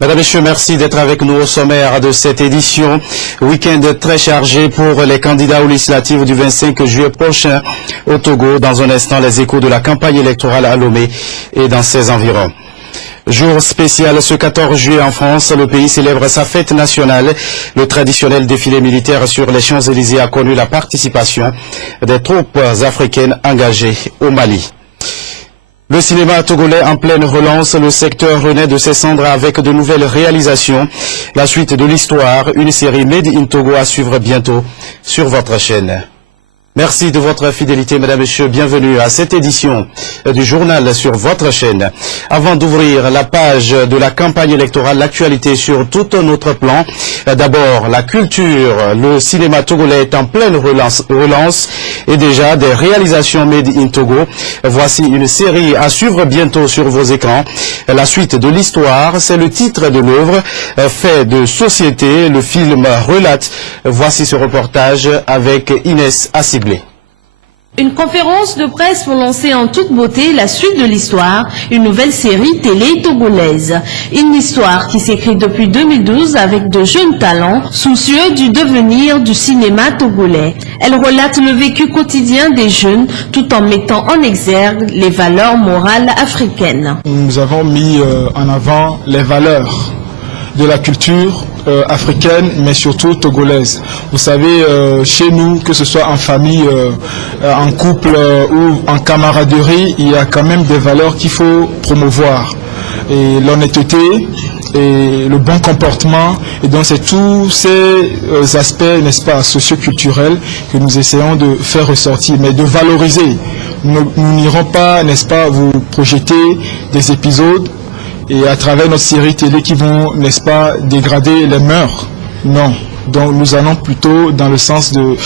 Mesdames, Messieurs, merci d'être avec nous au sommaire de cette édition. Week-end très chargé pour les candidats aux législatives du 25 juillet prochain au Togo. Dans un instant, les échos de la campagne électorale à Lomé et dans ses environs. Jour spécial ce 14 juillet en France, le pays célèbre sa fête nationale. Le traditionnel défilé militaire sur les Champs-Élysées a connu la participation des troupes africaines engagées au Mali. Le cinéma togolais en pleine relance, le secteur renaît de ses cendres avec de nouvelles réalisations. La suite de l'histoire, une série Made in Togo à suivre bientôt sur votre chaîne. Merci de votre fidélité, mesdames et messieurs. Bienvenue à cette édition du journal sur votre chaîne. Avant d'ouvrir la page de la campagne électorale, l'actualité sur tout un autre plan. D'abord, la culture. Le cinéma togolais est en pleine relance et déjà des réalisations Made in Togo. Voici une série à suivre bientôt sur vos écrans. La suite de l'histoire, c'est le titre de l'œuvre. Fait de société, le film relate. Voici ce reportage avec Inès Assiblé. Une conférence de presse pour lancer en toute beauté la suite de l'histoire, une nouvelle série télé togolaise. Une histoire qui s'écrit depuis 2012 avec de jeunes talents soucieux du devenir du cinéma togolais. Elle relate le vécu quotidien des jeunes tout en mettant en exergue les valeurs morales africaines. Nous avons mis en avant les valeurs de la culture africaine, mais surtout togolaise. Vous savez, chez nous, que ce soit en famille, en couple ou en camaraderie, il y a quand même des valeurs qu'il faut promouvoir. Et l'honnêteté et le bon comportement. Et donc c'est tous ces aspects, n'est-ce pas, socio-culturels que nous essayons de faire ressortir, mais de valoriser. Nous n'irons pas, n'est-ce pas, vous projeter des épisodes et à travers notre série télé qui vont, n'est-ce pas, dégrader les mœurs. Non. Donc nous allons plutôt dans le sens de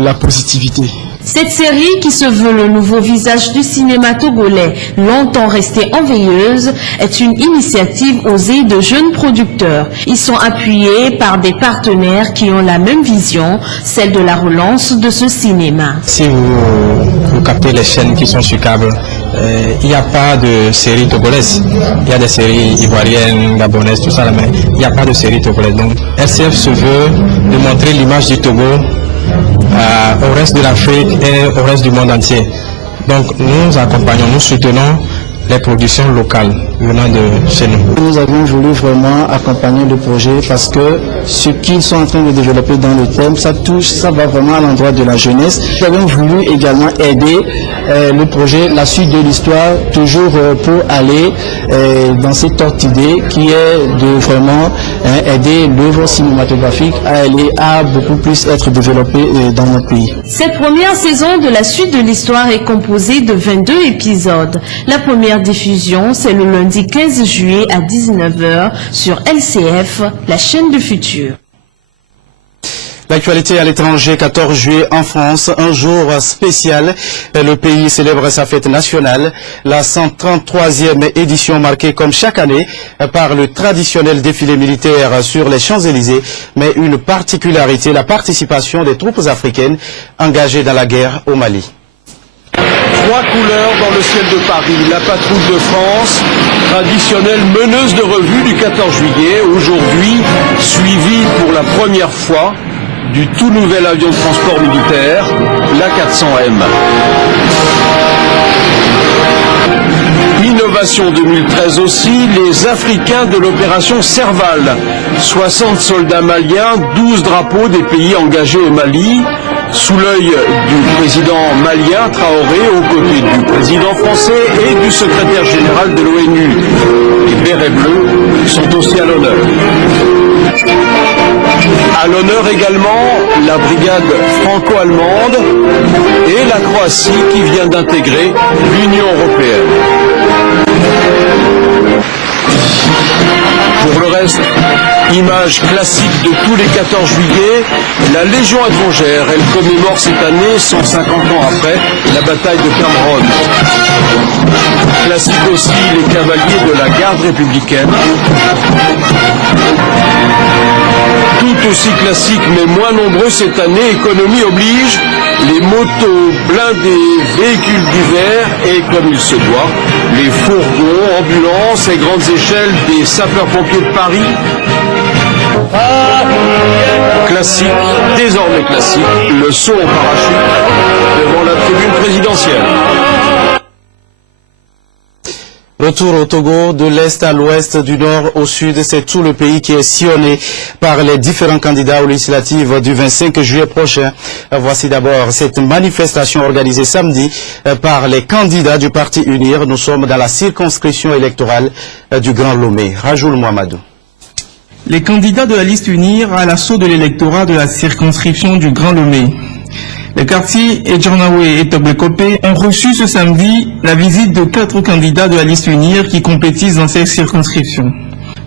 la positivité. Cette série, qui se veut le nouveau visage du cinéma togolais, longtemps resté en veilleuse, est une initiative osée de jeunes producteurs. Ils sont appuyés par des partenaires qui ont la même vision, celle de la relance de ce cinéma. Si vous captez les chaînes qui sont sur câble, il n'y a pas de série togolaise. Il y a des séries ivoiriennes, gabonaises, tout ça, mais il n'y a pas de série togolaise. Donc RCF se veut de montrer l'image du Togo au reste de l'Afrique et au reste du monde entier. Donc nous accompagnons, nous soutenons les productions locales venant de chez nous. Nous avons voulu vraiment accompagner le projet parce que ce qu'ils sont en train de développer dans le thème, ça va vraiment à l'endroit de la jeunesse. Nous avons voulu également aider le projet, la suite de l'histoire, toujours pour aller dans cette autre idée qui est de vraiment aider l'œuvre cinématographique à beaucoup plus être développée dans notre pays. Cette première saison de la suite de l'histoire est composée de 22 épisodes. La première diffusion, c'est le lundi 15 juillet à 19h sur LCF, la chaîne du futur. L'actualité à l'étranger, 14 juillet en France, un jour spécial. Le pays célèbre sa fête nationale, la 133e édition marquée comme chaque année par le traditionnel défilé militaire sur les Champs-Élysées, mais une particularité, la participation des troupes africaines engagées dans la guerre au Mali. 3 couleurs dans le ciel de Paris. La patrouille de France, traditionnelle meneuse de revue du 14 juillet, aujourd'hui suivie pour la première fois du tout nouvel avion de transport militaire, l'A400M. Innovation 2013 aussi, les Africains de l'opération Serval. 60 soldats maliens, 12 drapeaux des pays engagés au Mali, sous l'œil du président malien Traoré, aux côtés du président français et du secrétaire général de l'ONU. Les bérets bleus sont aussi à l'honneur. À l'honneur également la brigade franco-allemande et la Croatie qui vient d'intégrer l'Union européenne. Pour le reste, image classique de tous les 14 juillet, la Légion étrangère, elle commémore cette année, 150 ans après, la bataille de Cameroun. Classique aussi les cavaliers de la garde républicaine. Tout aussi classique mais moins nombreux cette année, économie oblige, les motos, blindés, véhicules divers et, comme il se doit, les fourgons, ambulances et grandes échelles des sapeurs-pompiers de Paris. Classique, désormais classique, le saut en parachute devant la tribune présidentielle. Retour au Togo, de l'Est à l'Ouest, du Nord au Sud, c'est tout le pays qui est sillonné par les différents candidats aux législatives du 25 juillet prochain. Voici d'abord cette manifestation organisée samedi par les candidats du Parti UNIR. Nous sommes dans la circonscription électorale du Grand Lomé. Rajoul Mohamedou. Les candidats de la liste UNIR à l'assaut de l'électorat de la circonscription du Grand Lomé. Les quartiers Edjarnaoué et Togbekopé ont reçu ce samedi la visite de 4 candidats de la liste UNIR qui compétissent dans cette circonscription.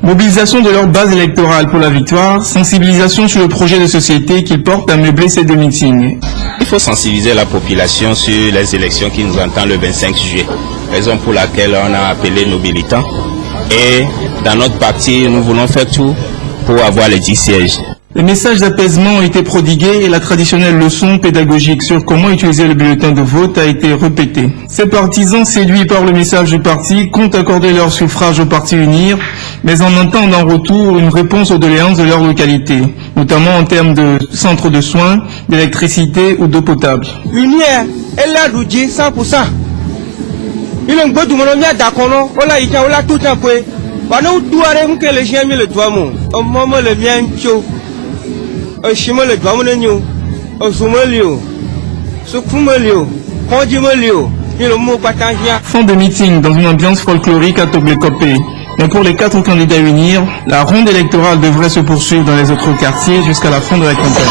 Mobilisation de leur base électorale pour la victoire, sensibilisation sur le projet de société qu'ils portent à meubler ces deux meetings. Il faut sensibiliser la population sur les élections qui nous attendent le 25 juillet, raison pour laquelle on a appelé nos militants. Et dans notre parti, nous voulons faire tout pour avoir les 10 sièges. Les messages d'apaisement ont été prodigués et la traditionnelle leçon pédagogique sur comment utiliser le bulletin de vote a été répétée. Ces partisans séduits par le message du parti comptent accorder leur suffrage au Parti UNIR, mais en entendent en retour une réponse aux doléances de leur localité, notamment en termes de centres de soins, d'électricité ou d'eau potable. UNIR est là d'où 100%. Il y a un peu de monde qui a d'accord, on a tout un peu. Pendant tout arrêt que les gens le doigt au moment le bien chaud. Un chemin le doigt mon un soumelio. Ce coumelio. Condumelio. Il le mot patagien. Fin de meeting dans une ambiance folklorique à Togbekopé. Mais pour les 4 candidats UNIR, la ronde électorale devrait se poursuivre dans les autres quartiers jusqu'à la fin de la campagne.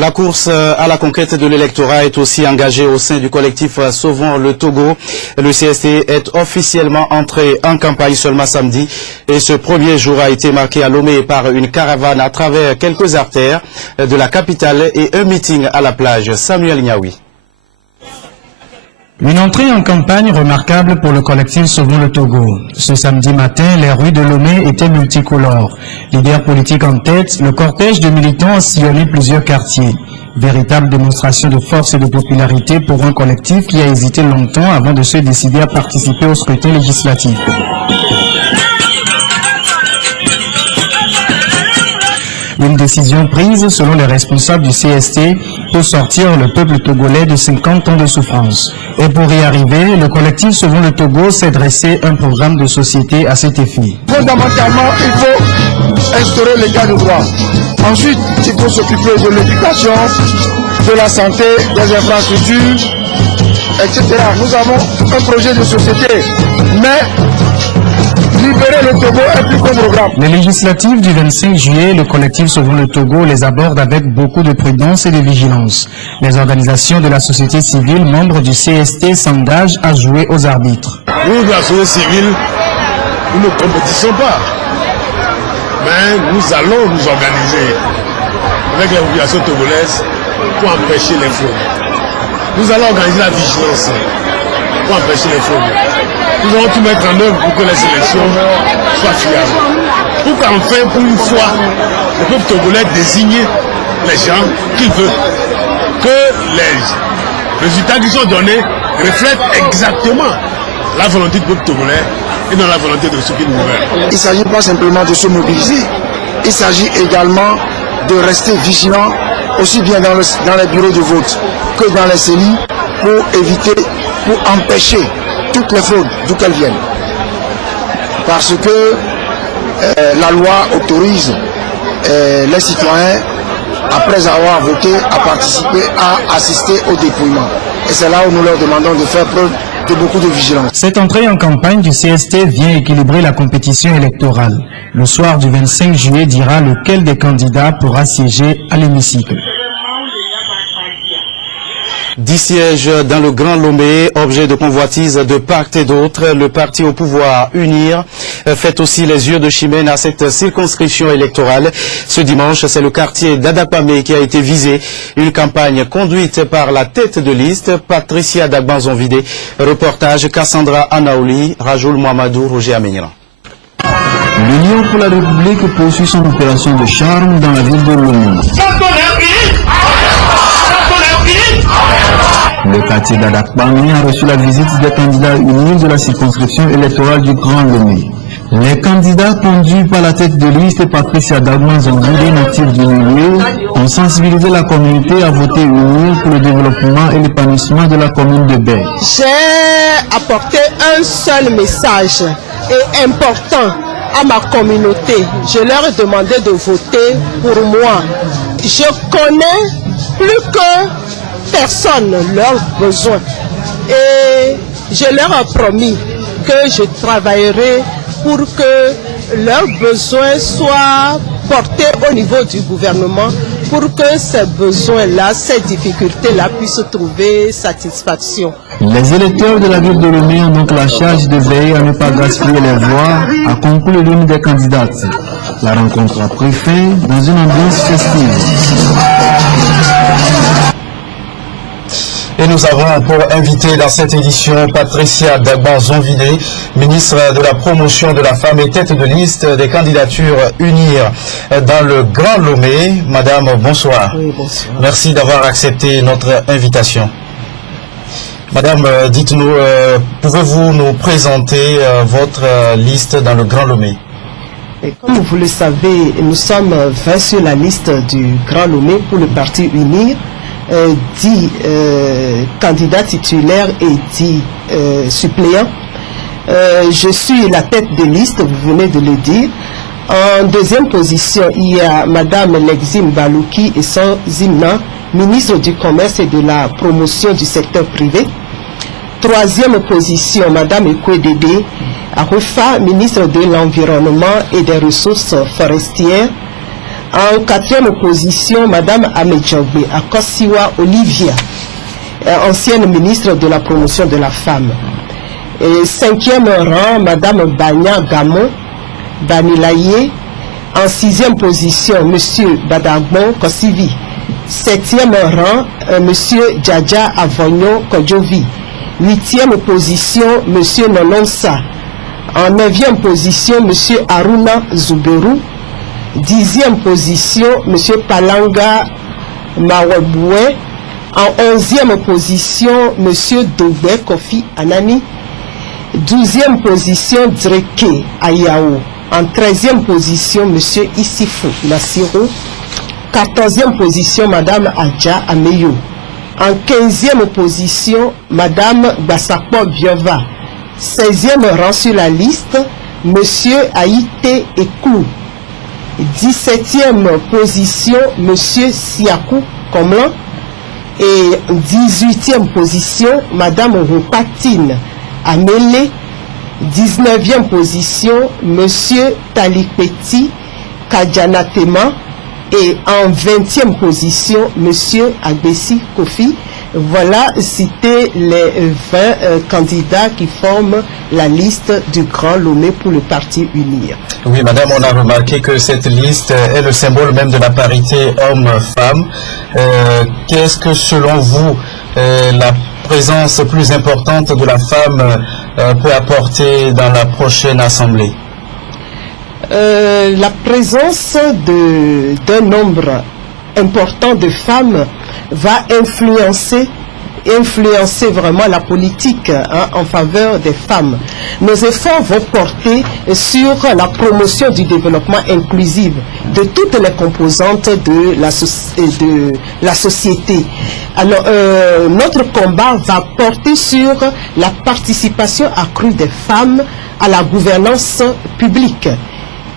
La course à la conquête de l'électorat est aussi engagée au sein du collectif Sauvons le Togo. Le CST est officiellement entré en campagne seulement samedi et ce premier jour a été marqué à Lomé par une caravane à travers quelques artères de la capitale et un meeting à la plage. Samuel Niaoui. Une entrée en campagne remarquable pour le collectif Sauvons le Togo. Ce samedi matin, les rues de Lomé étaient multicolores. Leader politique en tête, le cortège de militants a sillonné plusieurs quartiers. Véritable démonstration de force et de popularité pour un collectif qui a hésité longtemps avant de se décider à participer au scrutin législatif. Une décision prise selon les responsables du CST pour sortir le peuple togolais de 50 ans de souffrance. Et pour y arriver, le collectif Sauvons le Togo s'est dressé un programme de société à cet effet. Fondamentalement, il faut instaurer l'état de droit. Ensuite, il faut s'occuper de l'éducation, de la santé, des infrastructures, etc. Nous avons un projet de société, mais libérer le Togo est plus qu'un programme. Les législatives du 25 juillet, le collectif Sauvons le Togo les aborde avec beaucoup de prudence et de vigilance. Les organisations de la société civile, membres du CST, s'engagent à jouer aux arbitres. Nous, de la société civile, nous ne compétissons pas. Mais nous allons nous organiser avec la population togolaise pour empêcher les fraudes. Nous allons organiser la vigilance pour empêcher les fraudes. Nous allons tout mettre en œuvre pour que les élections soient fiables. Pour qu'enfin, pour une fois, le peuple togolais désigne les gens qu'il veut. Que les résultats qui sont donnés reflètent exactement la volonté du peuple togolais et non la volonté de ceux qui nous gouvernent. Il ne s'agit pas simplement de se mobiliser, il s'agit également de rester vigilant, aussi bien dans les bureaux de vote que dans les cellules, pour éviter, pour empêcher toutes les fraudes d'où qu'elles viennent. Parce que la loi autorise les citoyens, après avoir voté, à participer, à assister au dépouillement. Et c'est là où nous leur demandons de faire preuve de beaucoup de vigilance. Cette entrée en campagne du CST vient équilibrer la compétition électorale. Le soir du 25 juillet dira lequel des candidats pourra siéger à l'hémicycle. 10 sièges dans le Grand Lomé, objet de convoitise de part et d'autre. Le parti au pouvoir UNIR fait aussi les yeux de Chimène à cette circonscription électorale. Ce dimanche, c'est le quartier d'Adapamé qui a été visé. Une campagne conduite par la tête de liste, Patricia Dagbanzonvidé. Reportage Cassandra Anaouli, Rajoul Mohamedou, Roger Amenyran. L'Union pour la République poursuit son opération de charme dans la ville de Lomé. Le quartier d'Adakbani a reçu la visite des candidats unis de la circonscription électorale du Grand Lomé. Les candidats conduits par la tête de liste Patricia Dagman-Zongide, native du milieu, ont sensibilisé la communauté à voter unis pour le développement et l'épanouissement de la commune de Baie. J'ai apporté un seul message et important à ma communauté. Je leur ai demandé de voter pour moi. Je connais plus que personne leurs besoins et je leur ai promis que je travaillerai pour que leurs besoins soient portés au niveau du gouvernement pour que ces besoins-là, ces difficultés-là puissent trouver satisfaction. Les électeurs de la ville de Lomé ont donc la charge de veiller à ne pas gaspiller les voix, à conclure l'une des candidates. La rencontre a pris fin dans une ambiance festive. Et nous avons pour invité dans cette édition Patricia Dagman-Zongide, ministre de la promotion de la femme et tête de liste des candidatures UNIR dans le Grand Lomé. Madame, bonsoir. Oui, bonsoir. Merci d'avoir accepté notre invitation. Madame, dites-nous, pouvez-vous nous présenter votre liste dans le Grand Lomé? Et comme vous le savez, nous sommes 20 sur la liste du Grand Lomé pour le parti UNIR. 10 candidats titulaires et 10 suppléants. Je suis la tête de liste, vous venez de le dire. En deuxième position, il y a Madame Lexim Balouki et son Zimna, ministre du Commerce et de la promotion du secteur privé. Troisième position, Madame Ekwedede Arufa, ministre de l'Environnement et des Ressources forestières. En quatrième position, Madame Amedjogbe Akosiwa Olivia, ancienne ministre de la promotion de la femme. Et cinquième rang, Madame Banya Gamon Banilaye. En sixième position, Monsieur Badagbon Kosivi. Septième rang, Monsieur Djadja Avogno Kodjovi. Huitième position, Monsieur Nononsa. En neuvième position, Monsieur Aruna Zouberou. Dixième position, M. Palanga Maweboué. En 11e position, M. Dogbe Kofi Anani. 12e position, Dreke Ayao. En 13e position, M. Issifou Nassiro. 14e position, Mme Adja Ameyo. En 15e position, Mme Bassapo Biova. 16e rang sur la liste, M. Haïté Ekou. 17e position, M. Siakou Komlan. Et 18e position, Mme Rupatine Amele. 19e position, M. Talikpeti Kadjanatema. Et en 20e position, M. Agbessi Kofi. Voilà, c'était les 20 candidats qui forment la liste du Grand Lomé pour le parti UNIR. Oui, madame, on a remarqué que cette liste est le symbole même de la parité homme-femme. Qu'est-ce que, selon vous, la présence plus importante de la femme peut apporter dans la prochaine assemblée? La présence d'un nombre important de femmes va influencer vraiment la politique en faveur des femmes. Nos efforts vont porter sur la promotion du développement inclusif de toutes les composantes de la société. Alors, notre combat va porter sur la participation accrue des femmes à la gouvernance publique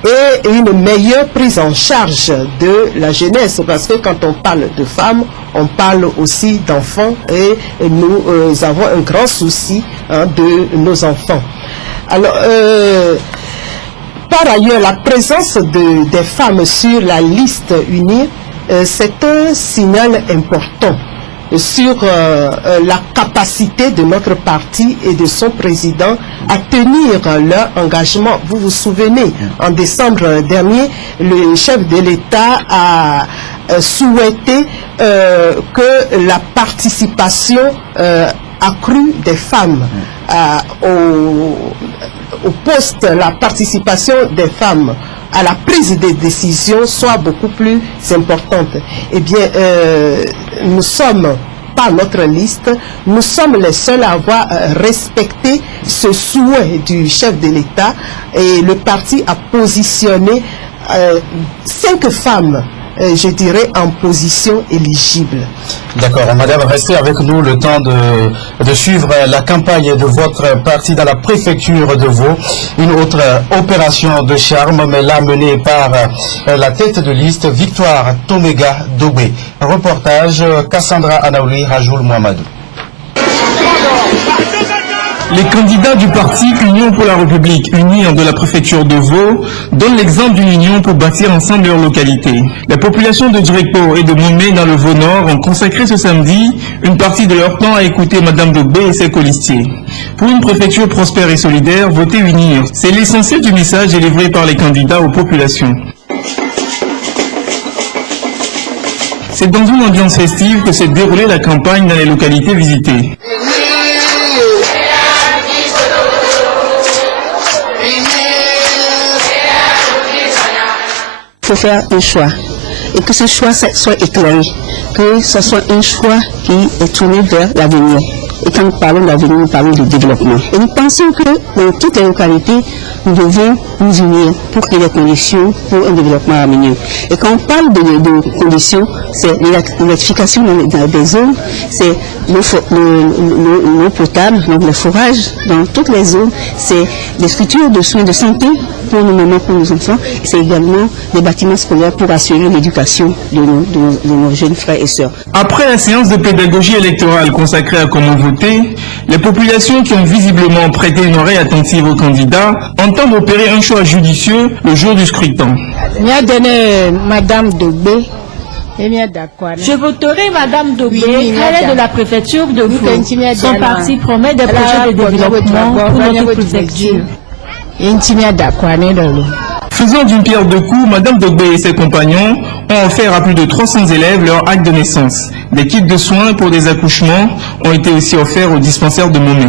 et une meilleure prise en charge de la jeunesse, parce que quand on parle de femmes, on parle aussi d'enfants, et nous avons un grand souci de nos enfants. Alors, par ailleurs, la présence des femmes sur la liste unie, c'est un signal important sur la capacité de notre parti et de son président à tenir leur engagement. Vous vous souvenez, en décembre dernier, le chef de l'État a souhaité que la participation accrue des femmes au poste, la participation des femmes à la prise des décisions soit beaucoup plus importante. Eh bien, nous sommes, par notre liste, nous sommes les seuls à avoir respecté ce souhait du chef de l'État, et le parti a positionné 5 femmes, je dirais, en position éligible. D'accord, madame, restez avec nous le temps de suivre la campagne de votre parti dans la préfecture de Vaud. Une autre opération de charme, mais là menée par la tête de liste, Victoire Tomega Dobé. Reportage Cassandra Anaouli, Rajoul Mohamadou. Les candidats du parti Union pour la République Unie de la préfecture de Vaud donnent l'exemple d'une union pour bâtir ensemble leur localité. La population de Djrekpo et de Momé dans le Vaud Nord ont consacré ce samedi une partie de leur temps à écouter Madame Dobé et ses colistiers. Pour une préfecture prospère et solidaire, voter unir, c'est l'essentiel du message délivré par les candidats aux populations. C'est dans une ambiance festive que s'est déroulée la campagne dans les localités visitées. Il faut faire un choix et que ce choix soit éclairé, que ce soit un choix qui est tourné vers l'avenir. Et quand nous parlons d'avenir, nous parlons de développement. Et nous pensons que dans toutes les localités, nous devons nous unir pour créer les conditions pour un développement à venir. Et quand on parle de conditions, c'est l'électrification des zones, c'est l'eau potable, donc le forage dans toutes les zones, c'est des structures de soins de santé pour nos mamans, pour nos enfants, c'est également des bâtiments scolaires pour assurer l'éducation de nos jeunes frères et sœurs. Après la séance de pédagogie électorale consacrée à comment voter, les populations qui ont visiblement prêté une oreille attentive aux candidats entendent opérer un choix judicieux le jour du scrutin. Madame Dobé. Je voterai Madame Dobé, elle est de la préfecture de Vaud. Son parti promet des projets de développement pour notre préfecture. Faisant d'une pierre deux coups, Madame Dobé et ses compagnons ont offert à plus de 300 élèves leur acte de naissance. Des kits de soins pour des accouchements ont été aussi offerts au dispensaire de Momé.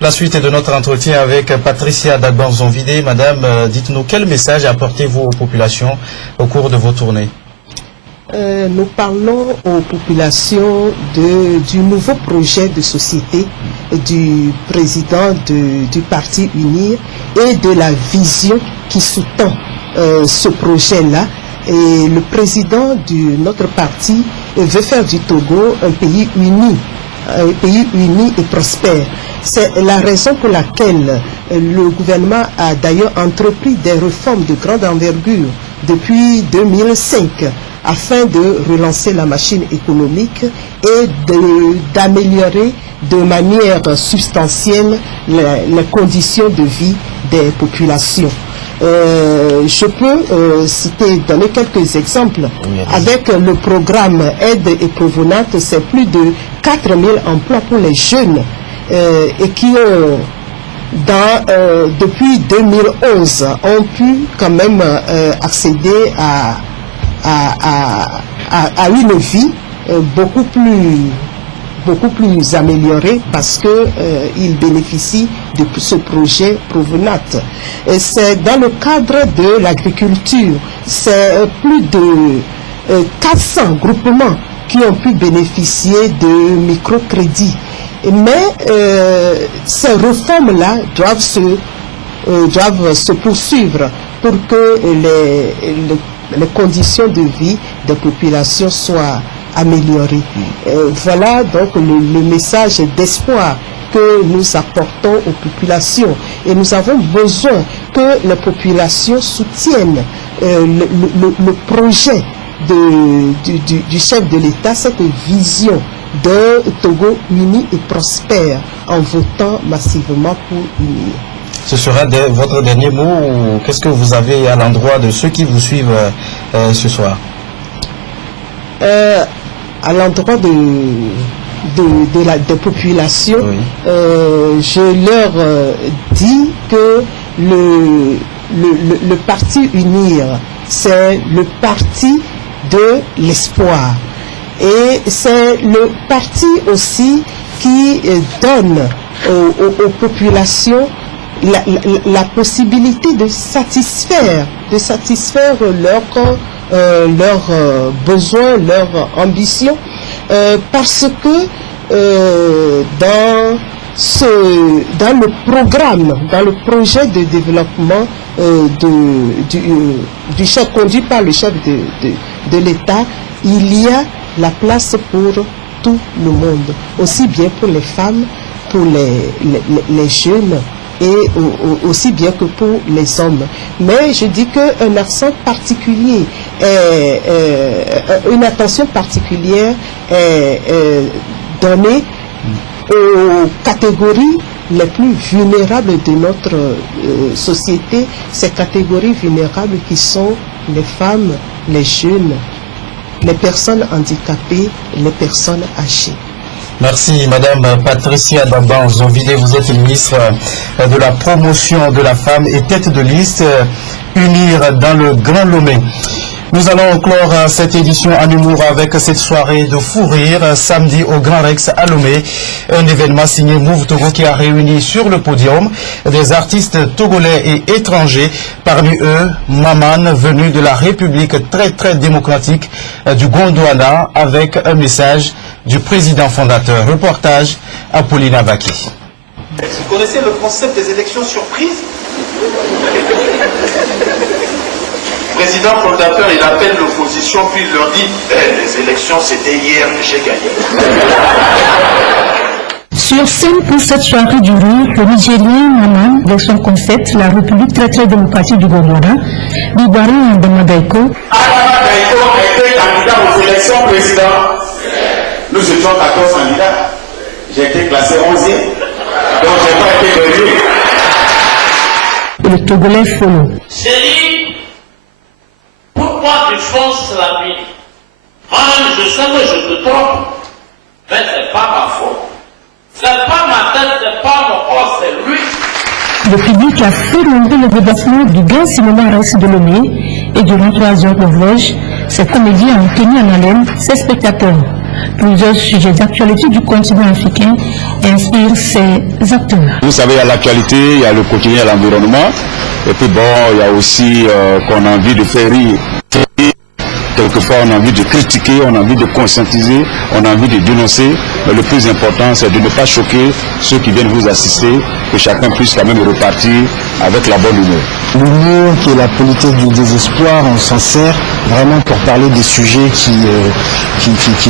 La suite de notre entretien avec Patricia Dagban-Zonvidé. Madame, dites-nous quel message apportez-vous aux populations au cours de vos tournées? Nous parlons aux populations du nouveau projet de société du président du Parti Unir et de la vision qui sous-tend ce projet-là. Et le président de notre parti veut faire du Togo un pays uni et prospère. C'est la raison pour laquelle le gouvernement a d'ailleurs entrepris des réformes de grande envergure depuis 2005 afin de relancer la machine économique et d'améliorer de manière substantielle les conditions de vie des populations. Je peux donner quelques exemples. Avec le programme Aide et Provenante, c'est plus de 4000 emplois pour les jeunes et qui ont, depuis 2011, ont pu quand même accéder à une vie beaucoup plus améliorée parce que ils bénéficient de ce projet Provenate. Et c'est dans le cadre de l'agriculture, c'est plus de 400 groupements qui ont pu bénéficier de microcrédits. Mais ces réformes-là doivent se poursuivre pour que les conditions de vie des populations soient améliorées. Voilà donc le message d'espoir que nous apportons aux populations. Et nous avons besoin que les populations soutiennent le projet du chef de l'État, cette vision de Togo uni et prospère, en votant massivement pour unir. Ce sera votre dernier mot, ou qu'est-ce que vous avez à l'endroit de ceux qui vous suivent ce soir? À l'endroit des populations, oui. Je leur dis que le parti Unir, c'est le parti de l'espoir. Et c'est le parti aussi qui qui donne aux populations la possibilité de satisfaire leurs besoins, leurs ambitions, parce que dans le projet de développement du chef conduit par le chef de l'État, il y a la place pour tout le monde, aussi bien pour les femmes, pour les jeunes, et aussi bien que pour les hommes. Mais je dis qu'un accent particulier, une attention particulière est donnée aux catégories les plus vulnérables de notre société, ces catégories vulnérables qui sont les femmes, les jeunes, les personnes handicapées, les personnes âgées. Merci Madame Patricia Damban-Zonville, vous êtes ministre de la promotion de la femme et tête de liste Unir dans le Grand Lomé. Nous allons clore cette édition en humour avec cette soirée de fou rire samedi au Grand Rex à Lomé. Un événement signé Move Togo qui a réuni sur le podium des artistes togolais et étrangers. Parmi eux, Maman, venu de la République très démocratique du Gondwana, avec un message du président fondateur. Reportage à Paulina Baki. Vous connaissez le concept des élections surprises? Le président fondateur, il appelle l'opposition, puis il leur dit les élections, c'était hier que j'ai gagné. Sur scène pour cette soirée du rire, le Nigérien Maman, avec son concept, la République très démocratique du Gondwana, Bibari Ndamadaiko. Ndamadaiko était candidat aux élections présidentielles. Nous étions 14 candidats. J'ai été classé 11e. Donc je n'ai pas été élu. Le Togolais follow. Pourquoi tu fonces la nuit? Moi, je sais que je te trompe, mais c'est pas ma faute. C'est pas ma tête, c'est pas mon corps, c'est lui. Le public a fait relever le déplacement du grand cinéma Rex de Lomé et durant 3 heures d'ouvrage, cette comédie a tenu en haleine ses spectateurs. Plusieurs sujets d'actualité du continent africain inspirent ses acteurs. Vous savez, il y a l'actualité, il y a le quotidien, il y a l'environnement. Et puis bon, il y a aussi qu'on a envie de faire rire. Quelquefois, on a envie de critiquer, on a envie de conscientiser, on a envie de dénoncer. Mais le plus important, c'est de ne pas choquer ceux qui viennent vous assister, que chacun puisse quand même repartir avec la bonne humeur. L'humour, qui est la politesse du désespoir, on s'en sert vraiment pour parler des sujets qui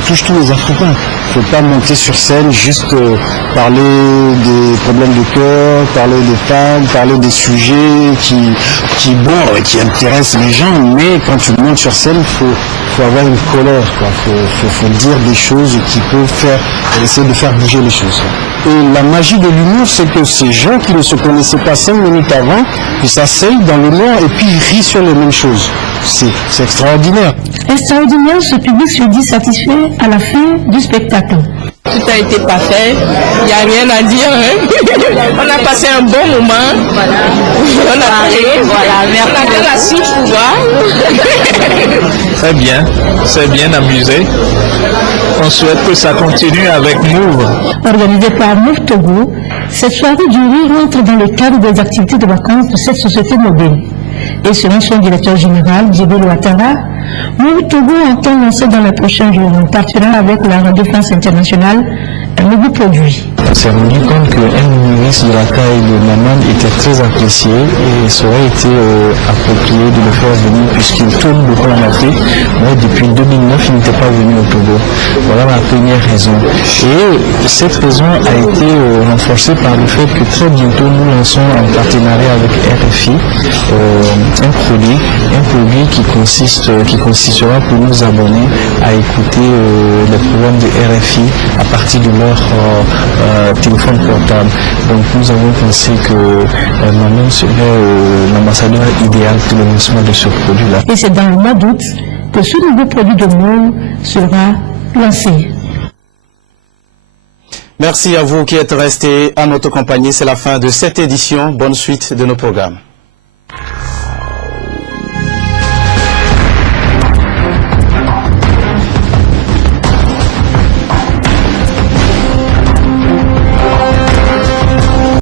touchent tous les Africains. Il ne faut pas monter sur scène, juste parler des problèmes de cœur, parler des femmes, parler des sujets qui intéressent les gens, mais quand tu montes sur scène, il faut avoir une colère, il faut dire des choses qui peuvent essayer de faire bouger les choses. Et la magie de l'humour, c'est que ces gens qui ne se connaissaient pas 5 minutes avant, ils s'asseyent dans le noir et puis ils rient sur les mêmes choses. C'est extraordinaire. Extraordinaire, ce public se dit satisfait à la fin du spectacle. Tout a été parfait, il n'y a rien à dire. Hein? On a passé un bon moment. Voilà. On a parlé, voilà. On a de la soupe pour voir. Très bien, c'est bien amusé. On souhaite que ça continue avec Move. Organisée par Move Togo, cette soirée du rire entre dans le cadre des activités de vacances de cette société mobile. Et selon son directeur général, Djibel Ouattara, Move Togo entend lancer dans les prochains jours, en partenariat avec la Radio France Internationale, un nouveau produit. On s'est rendu compte qu'un humoriste de la taille de Maman était très apprécié et ça aurait été approprié de le faire venir puisqu'il tourne beaucoup en Afrique, mais depuis 2009 il n'était pas venu au Togo. Voilà la première raison. Et cette raison a été renforcée par le fait que très bientôt nous lançons en partenariat avec RFI un produit qui consistera pour nos abonnés à écouter les programmes de RFI à partir de leur téléphone portable. Donc nous avons pensé que Maman serait l'ambassadeur idéal pour le lancement de ce produit-là. Et c'est dans le mois d'août que ce nouveau produit de Move sera lancé. Merci à vous qui êtes restés à notre compagnie. C'est la fin de cette édition. Bonne suite de nos programmes.